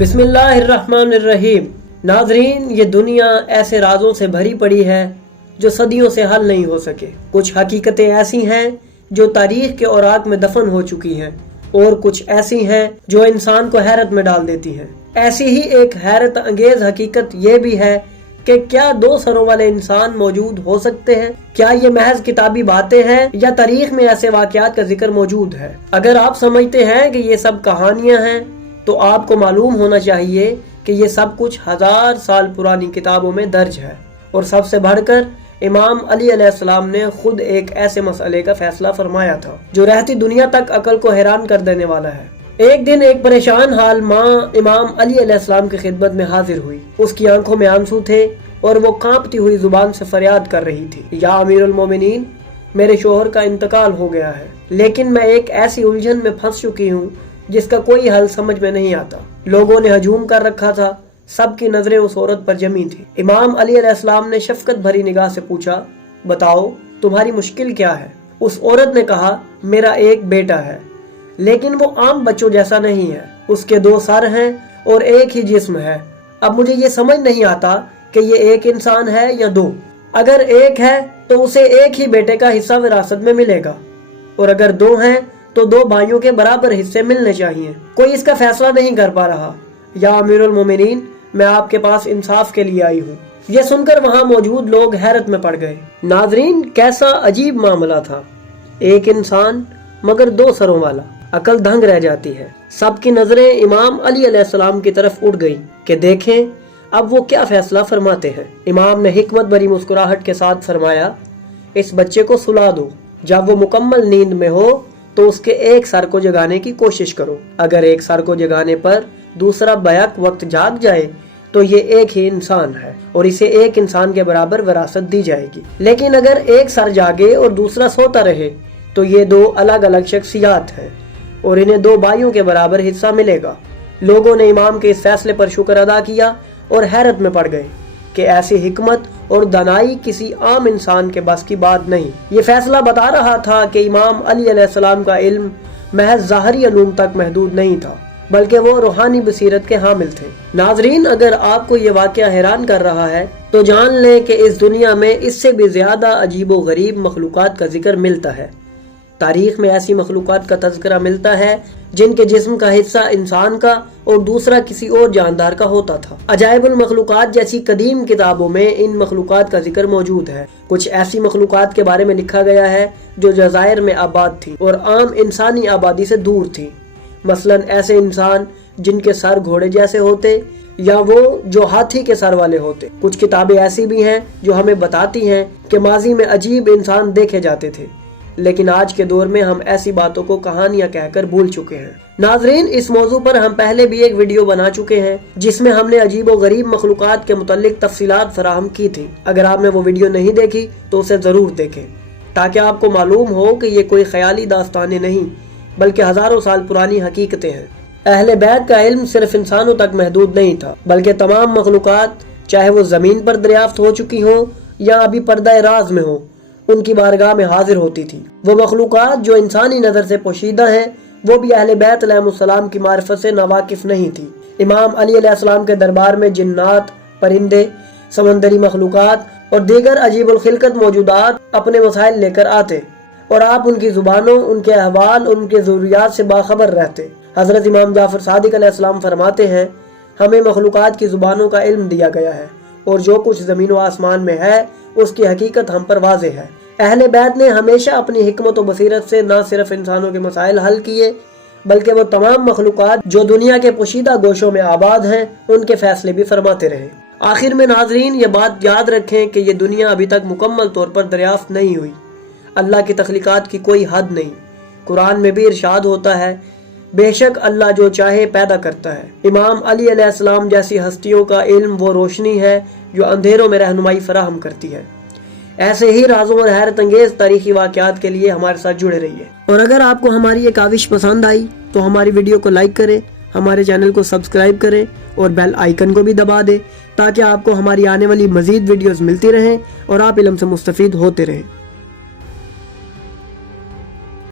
بسم اللہ الرحمن الرحیم۔ ناظرین، یہ دنیا ایسے رازوں سے بھری پڑی ہے جو صدیوں سے حل نہیں ہو سکے۔ کچھ حقیقتیں ایسی ہیں جو تاریخ کے اوراق میں دفن ہو چکی ہیں، اور کچھ ایسی ہیں جو انسان کو حیرت میں ڈال دیتی ہیں۔ ایسی ہی ایک حیرت انگیز حقیقت یہ بھی ہے کہ کیا دو سروں والے انسان موجود ہو سکتے ہیں؟ کیا یہ محض کتابی باتیں ہیں یا تاریخ میں ایسے واقعات کا ذکر موجود ہے؟ اگر آپ سمجھتے ہیں کہ یہ سب کہانیاں ہیں تو آپ کو معلوم ہونا چاہیے کہ یہ سب کچھ 1000 سال پرانی کتابوں میں درج ہے، اور سب سے بڑھ کر امام علی علیہ السلام نے خود ایک ایسے مسئلے کا فیصلہ فرمایا تھا جو رہتی دنیا تک عقل کو حیران کر دینے والا ہے۔ ایک دن ایک پریشان حال ماں امام علی علیہ السلام کی خدمت میں حاضر ہوئی۔ اس کی آنکھوں میں آنسو تھے اور وہ کانپتی ہوئی زبان سے فریاد کر رہی تھی، یا امیر المومنین، میرے شوہر کا انتقال ہو گیا ہے، لیکن میں ایک ایسی الجھن میں پھنس چکی ہوں جس کا کوئی حل سمجھ میں نہیں آتا۔ لوگوں نے ہجوم کر رکھا تھا، سب کی نظریں اس عورت پر جمی تھی۔ امام علی علیہ السلام نے شفقت بھری نگاہ سے پوچھا، بتاؤ تمہاری مشکل کیا ہے؟ اس عورت نے کہا، میرا ایک بیٹا ہے، لیکن وہ عام بچوں جیسا نہیں ہے، اس کے 2 سر ہیں اور ایک ہی جسم ہے۔ اب مجھے یہ سمجھ نہیں آتا کہ یہ ایک انسان ہے یا 2۔ اگر ایک ہے تو اسے ایک ہی بیٹے کا حصہ وراثت میں ملے گا، اور اگر 2 ہیں تو 2 بھائیوں کے برابر حصے ملنے چاہیے۔ کوئی اس کا فیصلہ نہیں کر پا رہا۔ یا امیر المومنین، میں آپ کے پاس انصاف کے لیے آئی ہوں۔ یہ سن کر وہاں موجود لوگ حیرت میں پڑ گئے۔ ناظرین، کیسا عجیب معاملہ تھا! ایک انسان مگر 2 سروں والا۔ عقل دھنگ رہ جاتی ہے۔ سب کی نظریں امام علی علیہ السلام کی طرف اٹھ گئیں کہ دیکھیں اب وہ کیا فیصلہ فرماتے ہیں۔ امام نے حکمت بھری مسکراہٹ کے ساتھ فرمایا، اس بچے کو سلا دو۔ جب وہ مکمل نیند میں ہو تو اس کے ایک سر کو جگانے کی کوشش کرو۔ اگر ایک سر کو جگانے پر دوسرا بیک وقت جاگ جائے تو یہ ایک ہی انسان ہے اور اسے ایک انسان کے برابر وراثت دی جائے گی۔ لیکن اگر ایک سر جاگے اور دوسرا سوتا رہے تو یہ 2 الگ الگ شخصیات ہیں اور انہیں 2 بھائیوں کے برابر حصہ ملے گا۔ لوگوں نے امام کے اس فیصلے پر شکر ادا کیا اور حیرت میں پڑ گئے کہ ایسی حکمت اور دانائی کسی عام انسان کے بس کی بات نہیں۔ یہ فیصلہ بتا رہا تھا کہ امام علی علیہ السلام کا علم محض ظاہری علوم تک محدود نہیں تھا، بلکہ وہ روحانی بصیرت کے حامل تھے۔ ناظرین، اگر آپ کو یہ واقعہ حیران کر رہا ہے تو جان لیں کہ اس دنیا میں اس سے بھی زیادہ عجیب و غریب مخلوقات کا ذکر ملتا ہے۔ تاریخ میں ایسی مخلوقات کا تذکرہ ملتا ہے جن کے جسم کا حصہ انسان کا اور دوسرا کسی اور جاندار کا ہوتا تھا۔ عجائب المخلوقات جیسی قدیم کتابوں میں ان مخلوقات کا ذکر موجود ہے۔ کچھ ایسی مخلوقات کے بارے میں لکھا گیا ہے جو جزائر میں آباد تھی اور عام انسانی آبادی سے دور تھی، مثلا ایسے انسان جن کے سر گھوڑے جیسے ہوتے یا وہ جو ہاتھی کے سر والے ہوتے۔ کچھ کتابیں ایسی بھی ہیں جو ہمیں بتاتی ہیں کہ ماضی میں عجیب انسان دیکھے جاتے تھے، لیکن آج کے دور میں ہم ایسی باتوں کو کہانیاں کہہ کر بھول چکے ہیں۔ ناظرین، اس موضوع پر ہم پہلے بھی ایک ویڈیو بنا چکے ہیں جس میں ہم نے عجیب و غریب مخلوقات کے متعلق تفصیلات فراہم کی تھی۔ اگر آپ نے وہ ویڈیو نہیں دیکھی تو اسے ضرور دیکھیں تاکہ آپ کو معلوم ہو کہ یہ کوئی خیالی داستانیں نہیں بلکہ ہزاروں سال پرانی حقیقتیں ہیں۔ اہل بیت کا علم صرف انسانوں تک محدود نہیں تھا، بلکہ تمام مخلوقات، چاہے وہ زمین پر دریافت ہو چکی ہوں یا ابھی پردہ راز میں ہوں، ان کی بارگاہ میں حاضر ہوتی تھی۔ وہ مخلوقات جو انسانی نظر سے پوشیدہ ہیں وہ بھی اہل بیت علیہ السلام کی معرفت سے ناواقف نہیں تھی۔ امام علی علیہ السلام کے دربار میں جنات، پرندے، سمندری مخلوقات اور دیگر عجیب الخلقت موجودات اپنے مسائل لے کر آتے اور آپ ان کی زبانوں، ان کے احوال اور ان کے ضروریات سے باخبر رہتے۔ حضرت امام جعفر صادق علیہ السلام فرماتے ہیں، ہمیں مخلوقات کی زبانوں کا علم دیا گیا ہے اور جو کچھ زمین و آسمان میں ہے اس کی حقیقت ہم پر واضح ہے۔ اہل بیت نے ہمیشہ اپنی حکمت و بصیرت سے نہ صرف انسانوں کے مسائل حل کیے بلکہ وہ تمام مخلوقات جو دنیا کے پوشیدہ گوشوں میں آباد ہیں ان کے فیصلے بھی فرماتے رہے۔ آخر میں ناظرین، یہ بات یاد رکھیں کہ یہ دنیا ابھی تک مکمل طور پر دریافت نہیں ہوئی۔ اللہ کی تخلیقات کی کوئی حد نہیں۔ قرآن میں بھی ارشاد ہوتا ہے، بے شک اللہ جو چاہے پیدا کرتا ہے۔ امام علی علیہ السلام جیسی ہستیوں کا علم وہ روشنی ہے جو اندھیروں میں رہنمائی فراہم کرتی ہے۔ ایسے ہی رازوں اور حیرت انگیز تاریخی واقعات کے لیے ہمارے ساتھ جڑے رہیے، اور اگر آپ کو ہماری یہ کاوش پسند آئی تو ہماری ویڈیو کو لائک کریں، ہمارے چینل کو سبسکرائب کریں اور بیل آئیکن کو بھی دبا دیں تاکہ آپ کو ہماری آنے والی مزید ویڈیوز ملتی رہیں اور آپ علم سے مستفید ہوتے رہیں۔